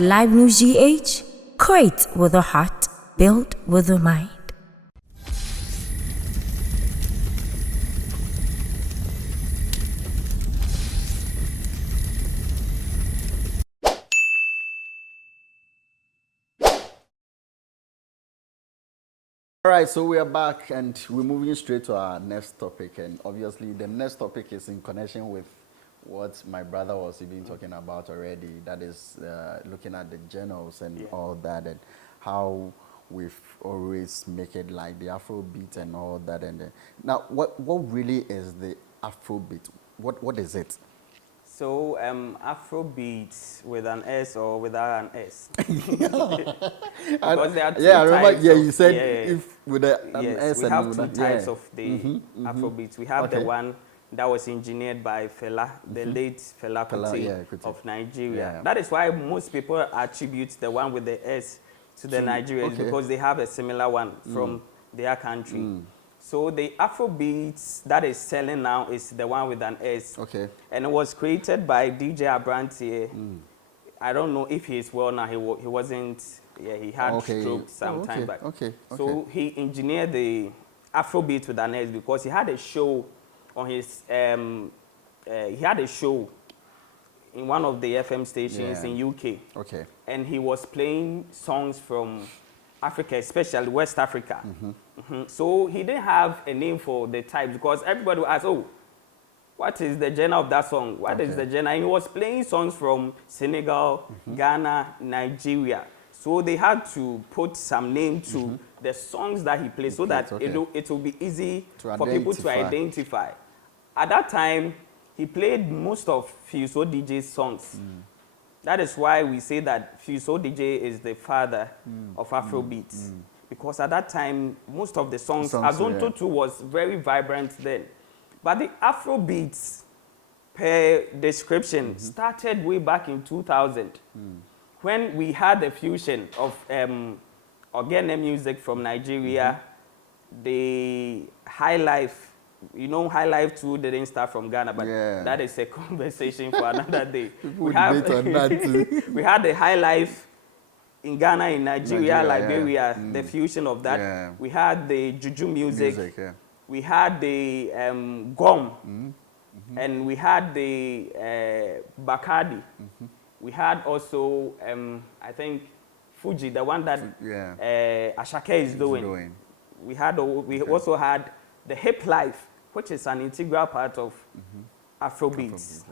LivenewsGh, create with a heart, build with a mind. All right, so we are back and we're moving straight to our next topic. And obviously, the next topic is in connection with what my brother was even talking about already. That is looking at the journals and all that, and how we've always make it like the Afrobeat and all that. And now, what really is the Afrobeat? What is it? So, Afrobeat with an S or without an S? Because there are two types. I remember. Yeah, you said if with an S. We have two types of the Afrobeat. We have the one that was engineered by Fela, the late Fela Kuti of Nigeria. Yeah. That is why most people attribute the one with the S to the Nigerians, because they have a similar one from their country. So the Afrobeat that is selling now is the one with an S. Okay. And it was created by DJ Abrantier. I don't know if he is well now. He wasn't. Yeah, he had stroke some time back. So he engineered the Afrobeat with an S because he had a show on his. He had a show in one of the FM stations in UK. Okay. And he was playing songs from Africa, especially West Africa. So he didn't have a name for the type because everybody would ask, oh, what is the genre of that song? What is the genre? And he was playing songs from Senegal, Ghana, Nigeria. So they had to put some name to the songs that he played so that it will be easy for people to identify. At that time, he played most of Fuso DJ's songs. That is why we say that Fuso DJ is the father of Afrobeats. Because at that time, most of the songs Azonto 2 was very vibrant then. But the Afrobeats, per description, started way back in 2000. When we had the fusion of Ogene music from Nigeria, the High Life. You know, High Life 2 didn't start from Ghana, but that is a conversation for another day. We had the High Life in Ghana, in Nigeria, Liberia, the fusion of that. We had the Juju music. We had the Gom. And we had the Bacardi. We had also, I think, Fuji, the one that Ashake is doing. We also had the Hip Life, which is an integral part of Afrobeats.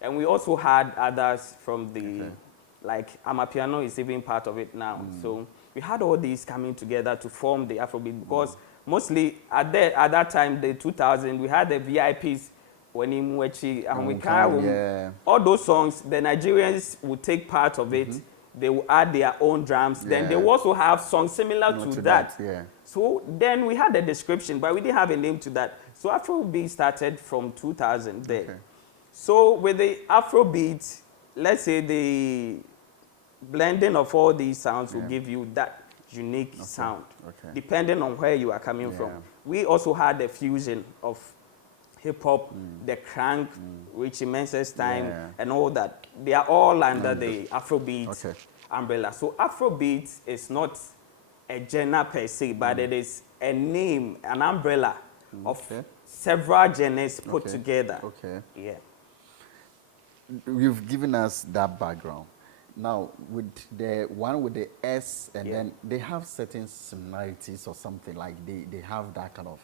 And we also had others from the, like Amapiano is even part of it now. So we had all these coming together to form the Afrobeat because mostly at that time, the 2000s, we had the VIPs, all those songs, the Nigerians would take part of it. They will add their own drums. Then they will also have songs similar to that. So then we had a description, but we didn't have a name to that. So Afrobeat started from 2000 there. So with the Afrobeat, let's say the blending of all these sounds will give you that unique sound, depending on where you are coming from. We also had the fusion of hip-hop, the crank, Richie Mensa's time, and all that. They are all under the Afrobeat umbrella. So Afrobeat is not a genre per se, but it is a name, an umbrella of several genres put together. Yeah. You've given us that background. Now, with the one with the S, and then they have certain similarities or something, like they have that kind of,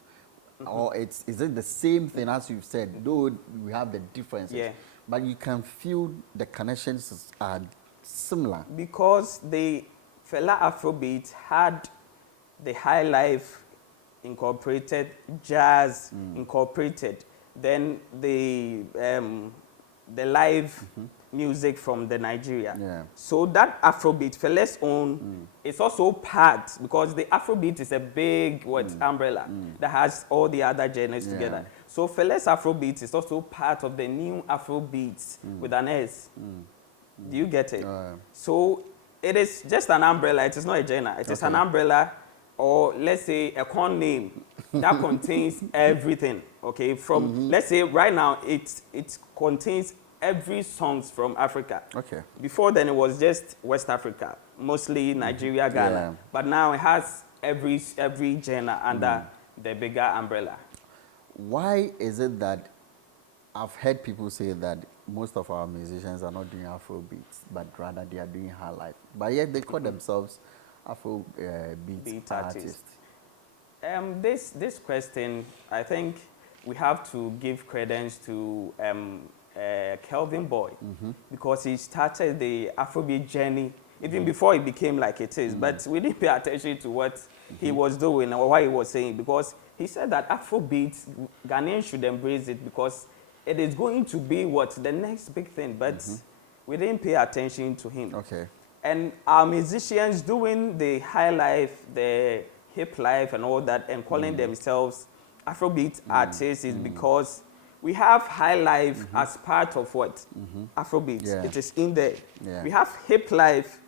or is it the same thing as you've said, though we have the differences, but you can feel the connections are similar? Because the Fela Afrobeat had the High Life incorporated, jazz incorporated, then the live music from the Nigeria. So that Afrobeat, Fela's own, is also part, because the Afrobeat is a big umbrella that has all the other genres together. So Fela's Afrobeat is also part of the new Afrobeats with an S. Do you get it? So it is just an umbrella. It is not a genre. It is an umbrella, or let's say a corn name that contains everything. Okay, from let's say right now it contains every songs from Africa. Okay. Before then, it was just West Africa, mostly Nigeria, Ghana. Yeah. But now it has every genre under the bigger umbrella. Why is it that I've heard people say that most of our musicians are not doing Afrobeats, but rather they are doing high life, but yet they call themselves Afrobeat artists? This question, I think we have to give credence to Kelvin Boy, because he started the Afrobeat journey even before it became like it is. But we didn't pay attention to what he was doing or what he was saying, because he said that Afrobeat, Ghanaians should embrace it because it is going to be the next big thing. But we didn't pay attention to him. Okay. And our musicians doing the high life, the hip life and all that, and calling themselves Afrobeat artists is because we have high life as part of what? Afrobeat. Yeah. It is in there. Yeah. We have hip life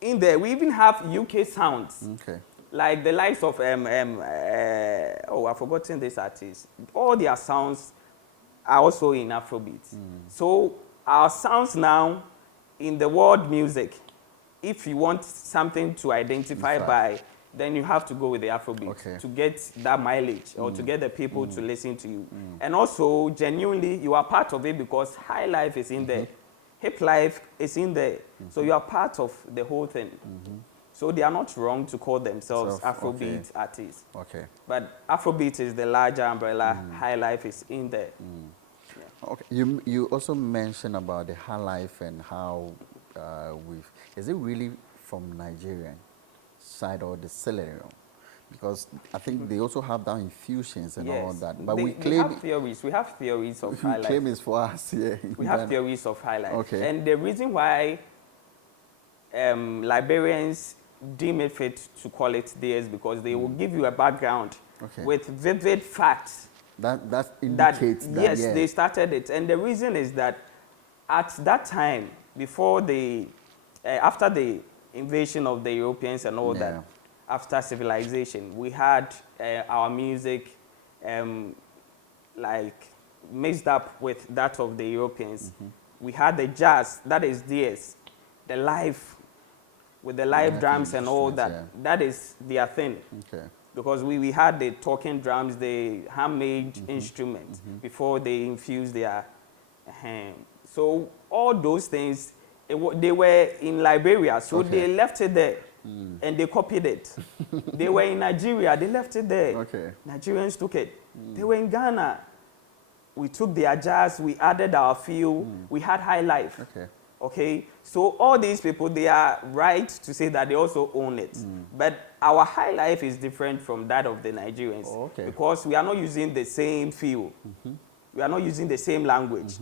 in there. We even have UK sounds. Okay. Like the likes of, I've forgotten this artist. All their sounds are also in Afrobeat. So our sounds now in the world music, if you want something to identify by, then you have to go with the Afrobeat to get that mileage or to get the people to listen to you. And also, genuinely, you are part of it because high life is in there. Hip life is in there. So you are part of the whole thing. So they are not wrong to call themselves Afrobeat artists. Okay. But Afrobeat is the larger umbrella. High life is in there. Yeah. Okay. You also mentioned about the high life and how is it really from Nigerian side or the Celerium? Because I think they also have that infusions and all that. But we claim have theories. We have theories of high life. Claim is for us here. We have theories of high life. Okay. And the reason why librarians deem it fit to call it theirs because they will give you a background with vivid facts. That indicates that yes, they started it. And the reason is that at that time, before after the invasion of the Europeans and all that, after civilization, we had our music like mixed up with that of the Europeans. We had the jazz, that is theirs. The live, with the live drums and all that, that is their thing. Okay. Because we had the talking drums, the handmade instruments before they infused their hand. So all those things, they were in Liberia, so they left it there and they copied it. They were in Nigeria, they left it there. Okay. Nigerians took it. They were in Ghana. We took their jazz, we added our feel, we had high life. Okay, so all these people, they are right to say that they also own it. But our high life is different from that of the Nigerians because we are not using the same feel. We are not using the same language.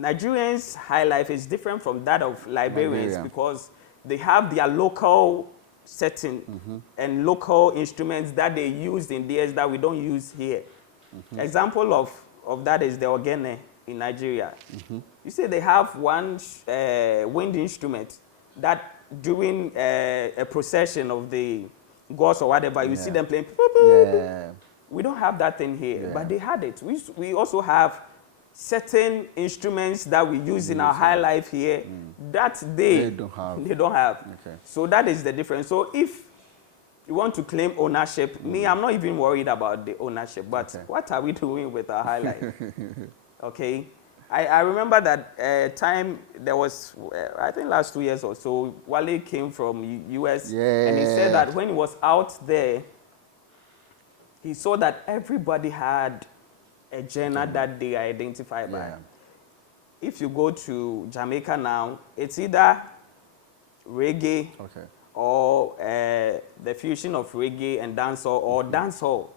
Nigerians' high life is different from that of Liberians because they have their local setting and local instruments that they use in theirs that we don't use here. Example of that is the ogene in Nigeria. You see, they have one wind instrument that during a procession of the gods or whatever, you see them playing. We don't have that thing here, but they had it. We also have certain instruments that we use in our high life here that they don't have. So that is the difference. So if you want to claim ownership, me, I'm not even worried about the ownership, but what are we doing with our high life? Okay. I remember that time there was, I think last 2 years or so, Wale came from US and he said that when he was out there, he saw that everybody had a genre that they identify by. If you go to Jamaica now, it's either reggae or the fusion of reggae and dancehall or dancehall.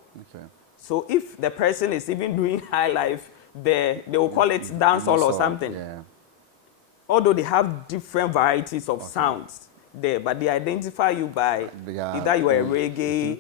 So if the person is even doing high life, they will call it dancehall or something. Although they have different varieties of sounds there, but they identify you by either you are a reggae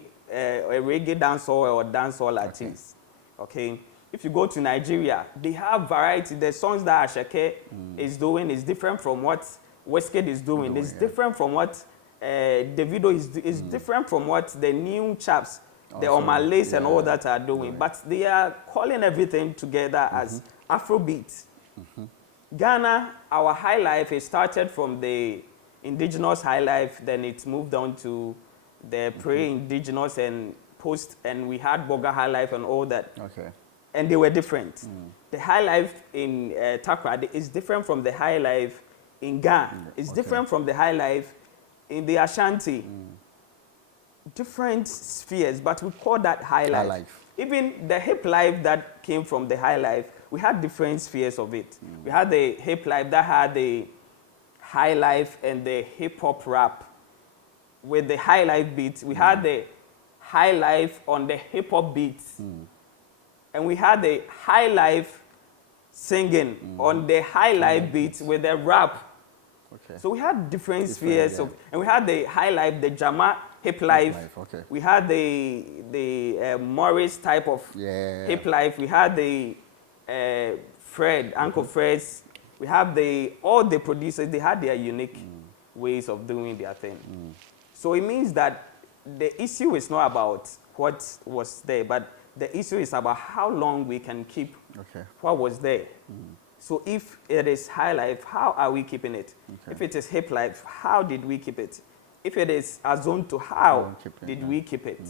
dancehall or dancehall artist. Okay. If you go to Nigeria, they have variety. The songs that Ashake is doing is different from what Wizkid is doing. It's different from what Davido is different from what the new chaps, the Omalays and all that are doing. But they are calling everything together as Afrobeat. Ghana, our high life, it started from the indigenous high life, then it moved on to the pre-indigenous and post, and we had Boga high life and all that. Okay. And they were different. The high life in Takra is different from the high life in Ghana. It's different from the high life in the Ashanti. Different spheres, but we call that high life. Even the hip life that came from the high life, we had different spheres of it. We had the hip life that had the high life and the hip hop rap. With the high life beats, we had the high life on the hip hop beats. And we had the high life singing on the high life beats with the rap. Okay. So we had different spheres of, and we had the high life, the Jama hip life. Okay. We had the Morris type of hip life. We had the Fred, Uncle Fred's. We have all the producers. They had their unique ways of doing their thing. So it means that the issue is not about what was there, but the issue is about how long we can keep what was there. So if it is high life, how are we keeping it? If it is hip life, how did we keep it? If it is Azonto, how did we keep it?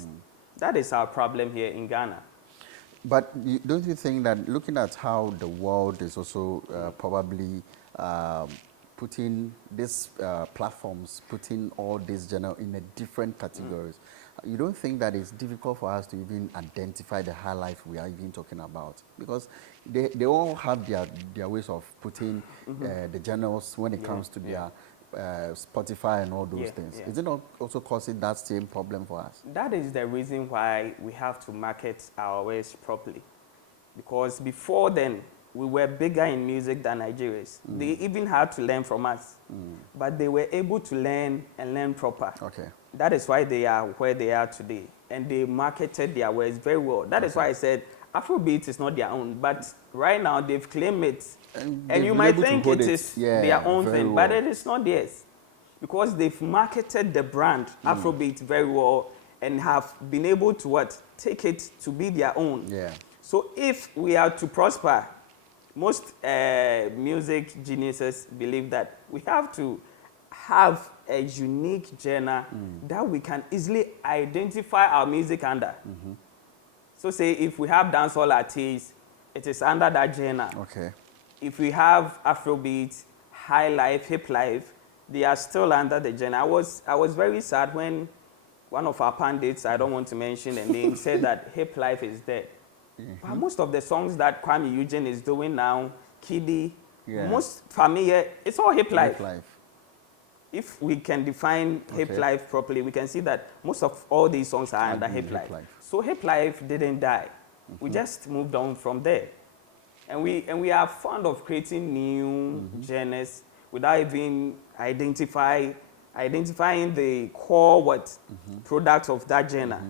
That is our problem here in Ghana. But don't you think that looking at how the world is also probably putting these platforms, putting all these genre in a different categories, you don't think that it's difficult for us to even identify the high life we are even talking about? Because they all have their ways of putting the genres when it comes to their Spotify and all those things. Is it not also causing that same problem for us? That is the reason why we have to market our wares properly. Because before then, we were bigger in music than Nigerians. They even had to learn from us. But they were able to learn and learn proper. Okay. That is why they are where they are today. And they marketed their wares very well. That is why I said Afrobeat is not their own. But right now, they've claimed it. And you might think it is their own thing, but it is not theirs. Because they've marketed the brand Afrobeat very well and have been able to take it to be their own. So if we are to prosper, most music geniuses believe that we have to have a unique genre that we can easily identify our music under. So say if we have dancehall artists, it is under that genre. Okay. If we have Afrobeat, high life, hip life, they are still under the genre. I was very sad when one of our pundits, I don't want to mention the name, said that hip life is dead. But most of the songs that Kwame Eugene is doing now, Kiddy, most familiar, it's all hip life. If we can define hip life properly, we can see that most of all these songs are under hip life. So hip life didn't die. We just moved on from there. And we are fond of creating new genres without even identifying the core products of that genre.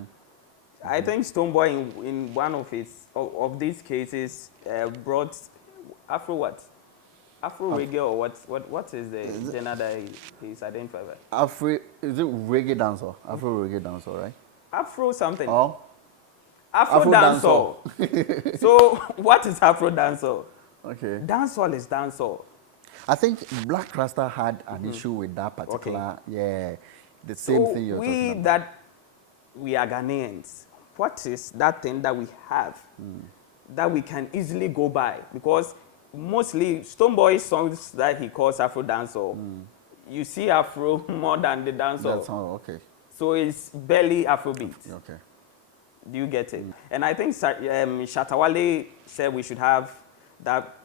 I think Stonebwoy in one of these cases brought Afro reggae, or what is the genre that he's identified by? Is it reggae dancehall? Afro reggae dancehall, right? Afro something. Oh. Afro dancehall. So what is Afro dancehall? Okay. Dancehall is dancehall. I think Black Rasta had an issue with that particular, the same thing you're talking about. We are Ghanaians. What is that thing that we have that we can easily go by? Because mostly Stonebwoy's songs that he calls Afro dancehall, you see Afro more than the dancehall. That's all, okay. So it's barely Afrobeat. Okay. Do you get it? And I think Shatawale said we should have that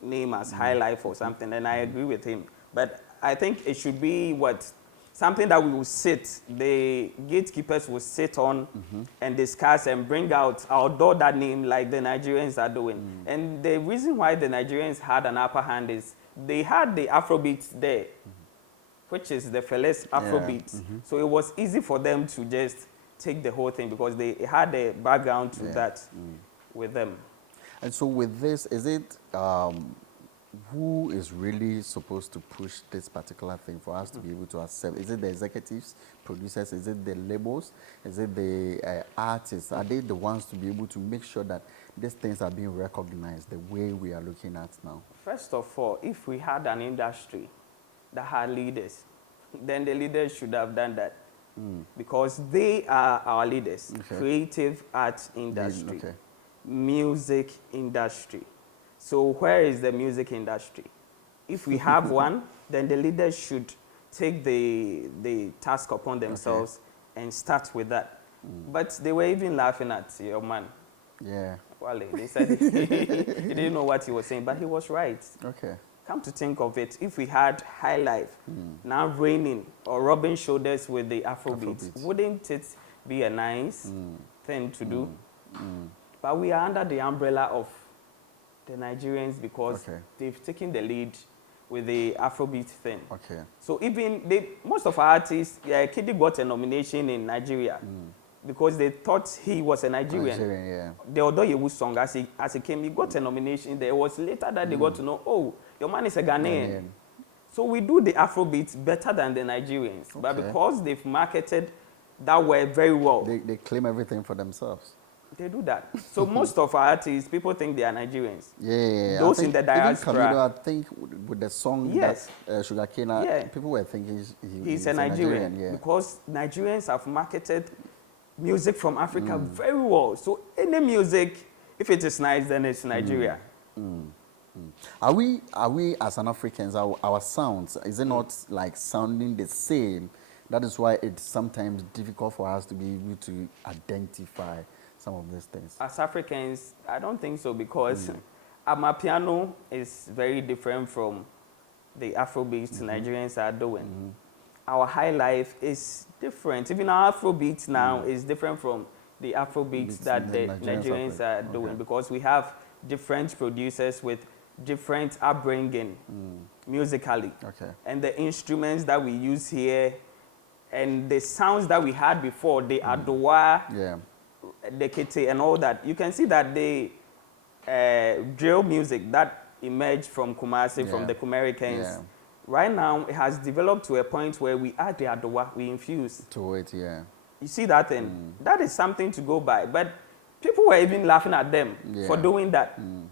name as High Life or something, and I agree with him. But I think it should be something that we will the gatekeepers will sit on and discuss and bring out, outdoor that name like the Nigerians are doing. And the reason why the Nigerians had an upper hand is they had the Afrobeats there, which is the Fela's Afrobeats. So it was easy for them to just take the whole thing because they had a background to that with them. And so with this, is it who is really supposed to push this particular thing for us to be able to accept? Is it the executives, producers? Is it the labels? Is it the artists? Are they the ones to be able to make sure that these things are being recognized the way we are looking at now? First of all, if we had an industry that had leaders, then the leaders should have done that. Because they are our leaders. Okay. Creative arts industry, Okay. music industry. So where is the music industry? If we have one, then the leaders should take the task upon themselves and start with that. But they were even laughing at your man. Yeah. Wale. They said he didn't know what he was saying, but he was right. Okay. Come to think of it, if we had High Life now reigning or rubbing shoulders with the Afrobeat, wouldn't it be a nice thing to do? But we are under the umbrella of the Nigerians because they've taken the lead with the Afrobeat thing. Okay. So even most of our artists, Kidi got a nomination in Nigeria because they thought he was a Nigerian. The Odoyewu song, as he came, he got a nomination. There was later that they got to know, oh, your man is a Ghanaian. So we do the Afrobeat better than the Nigerians. But because they've marketed that way very well. They claim everything for themselves. They do that. So most of our artists, people think they are Nigerians. Yeah. Those in the diaspora. Even Camilo, I think with the song Sugarcane, people were thinking he's a Nigerian. Because Nigerians have marketed music from Africa very well. So any music, if it is nice, then it's Nigeria. Are we as an Africans, our sounds, is it not like sounding the same? That is why it's sometimes difficult for us to be able to identify some of these things. As Africans, I don't think so, because Amapiano is very different from the Afrobeats Nigerians are doing. Our high life is different. Even our Afrobeats now is different from the Afrobeats that the Nigerians are doing, because we have different producers with different upbringing musically. And the instruments that we use here and the sounds that we had before, the Adowa, the Kete and all that, you can see that the drill music that emerged from Kumasi, from the Kumericans, right now it has developed to a point where we add the Adowa, we infuse. To it, You see that thing? That is something to go by. But people were even laughing at them for doing that. You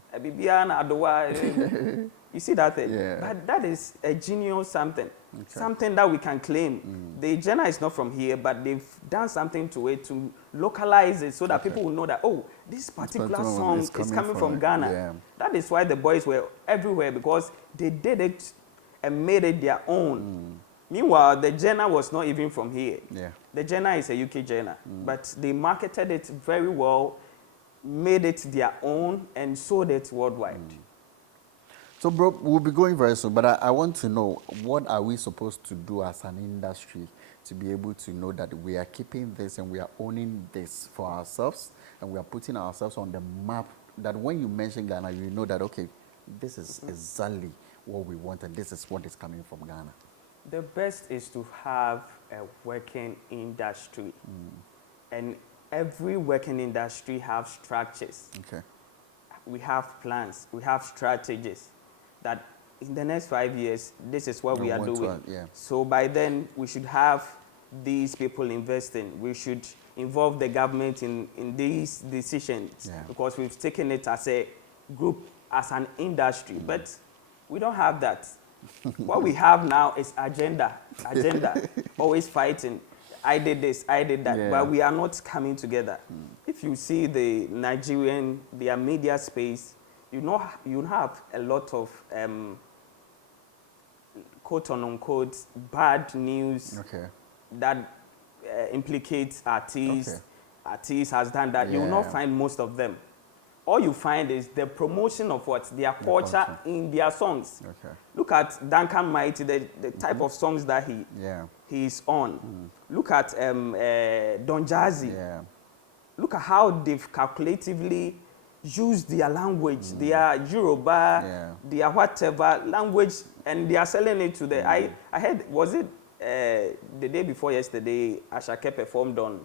see that thing? But that is a genius something. Something that we can claim. The genre is not from here, but they've done something to it to localize it so that people will know that, oh, this particular song is coming from Ghana. That is why the boys were everywhere, because they did it and made it their own. Meanwhile, the genre was not even from here. The genre is a UK genre, but they marketed it very well, made it their own, and sold it worldwide. So, bro, we'll be going very soon, but I want to know, what are we supposed to do as an industry to be able to know that we are keeping this and we are owning this for ourselves, and we are putting ourselves on the map, that when you mention Ghana, you know that, okay, this is exactly what we want, and this is what is coming from Ghana? The best is to have a working industry. And every working industry has structures. We have plans, we have strategies that in the next 5 years, this is what we are doing. So by then, we should have these people investing. We should involve the government in these decisions, because we've taken it as a group, as an industry. But we don't have that. What we have now is agenda, always fighting. I did this, I did that, but we are not coming together. If you see the Nigerian, their media space, you have a lot of quote unquote bad news that implicates artists. Artists has done that. You will not find most of them. All you find is the promotion of what? Their culture in their songs. Look at Duncan Mighty, the type of songs that he's on. Look at Don Jazzy. Look at how they've calculatively used their language, their Yoruba, their whatever language, and they are selling it to the... I heard, was it the day before yesterday, Ashake performed on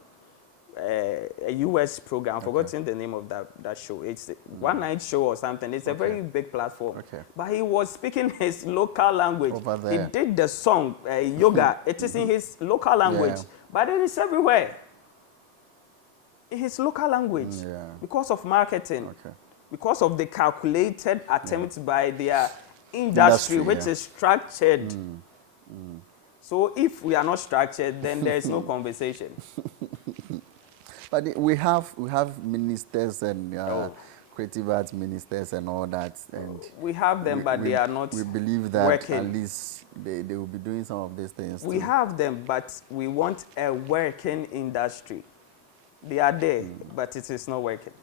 a US program. I've forgotten the name of that show. It's a one night show or something. It's a very big platform. But he was speaking his local language. He did the song, Yoga. It is in his local language. But it is everywhere. in his local language Yeah. because of marketing, Okay. because of the calculated attempts by their industry which is structured. So if we are not structured, then there's no conversation. But we have ministers and creative arts ministers and all that, and we have them, but they are not We believe that working. at least they will be doing some of these things. We have them, but we want a working industry. They are there, but it is not working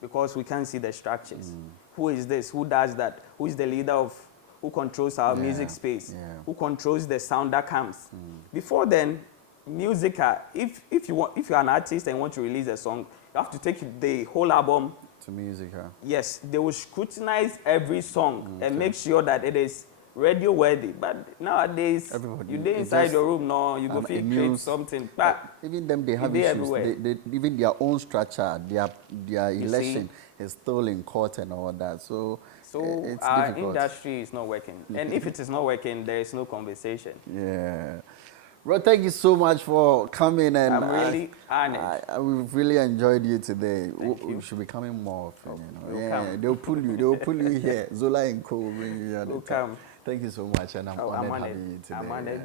because we can't see the structures. Who is this? Who does that? Who is the leader of? Who controls our music space? Who controls the sound that comes? Before then, music. If you're an artist and want to release a song, you have to take the whole album to music. Yes, they will scrutinize every song and make sure that it is radio worthy. But nowadays, you dey inside your room, no, you go feel create something. But even them, they have issues. They, even their own structure, their election is still in court and all that. So it's our difficult. industry is not working. And if it is not working, there is no conversation. Yeah. Bro, thank you so much for coming, and I'm really honored. We've really enjoyed you today. You. We should be coming more often, We'll come. They'll pull you here. Zola and Co will bring you here. We'll come. Thank you so much, and I'm honored having you today. I'm honored.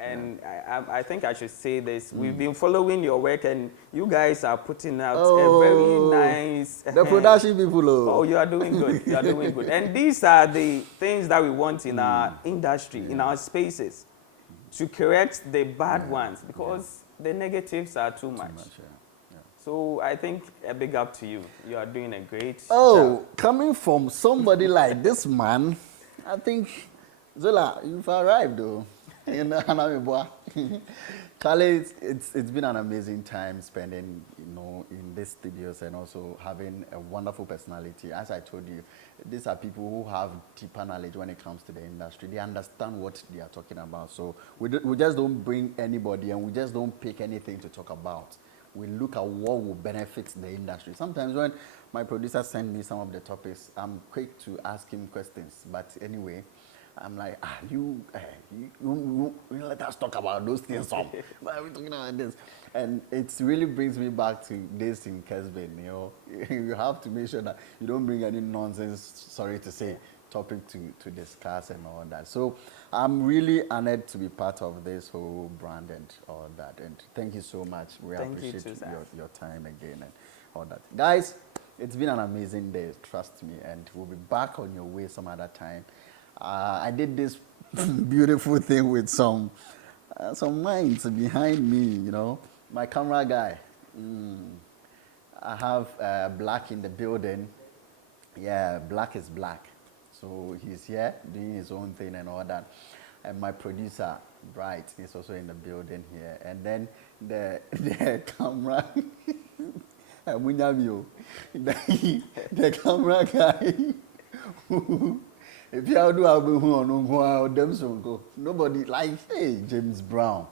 And I think I should say this. We've been following your work, and you guys are putting out a very nice... The production people. Oh, you are doing good. You are doing good. And these are the things that we want in our industry, in our spaces, to correct the bad ones, because the negatives are too much. So I think a big up to you. You are doing a great job. Coming from somebody like this man, I think, Zola, you've arrived though. Kale, it's been an amazing time spending, in these studios, and also having a wonderful personality. As I told you, these are people who have deeper knowledge when it comes to the industry. They understand what they are talking about. So we just don't bring anybody, and we just don't pick anything to talk about. We look at what will benefit the industry. Sometimes when my producer sends me some of the topics, I'm quick to ask him questions. But anyway, I'm like, you let us talk about those things. Why are we talking about this? And it really brings me back to days in Kesben. You have to make sure that you don't bring any nonsense, sorry to say, topic to discuss and all that. So I'm really honored to be part of this whole brand and all that. And thank you so much. We appreciate your time again and all that. Guys, it's been an amazing day, trust me. And we'll be back on your way some other time. I did this beautiful thing with some minds behind me, My camera guy. I have Black in the building. Yeah, Black is Black. So he's here doing his own thing and all that. And my producer, Bright, is also in the building here. And then the camera, the camera guy, if you do nobody like, hey, James Brown.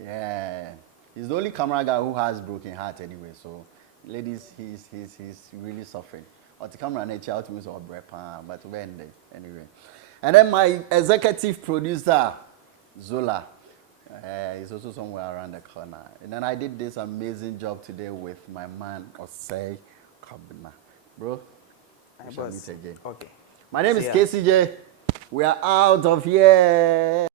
Yeah. He's the only camera guy who has broken heart anyway. So, ladies, he's really suffering. Or the camera nature out means or but when anyway. And then my executive producer, Zola, is also somewhere around the corner. And then I did this amazing job today with my man, Osei Kabina. Bro, we shall meet again. Okay. My name is KCJ. We are out of here.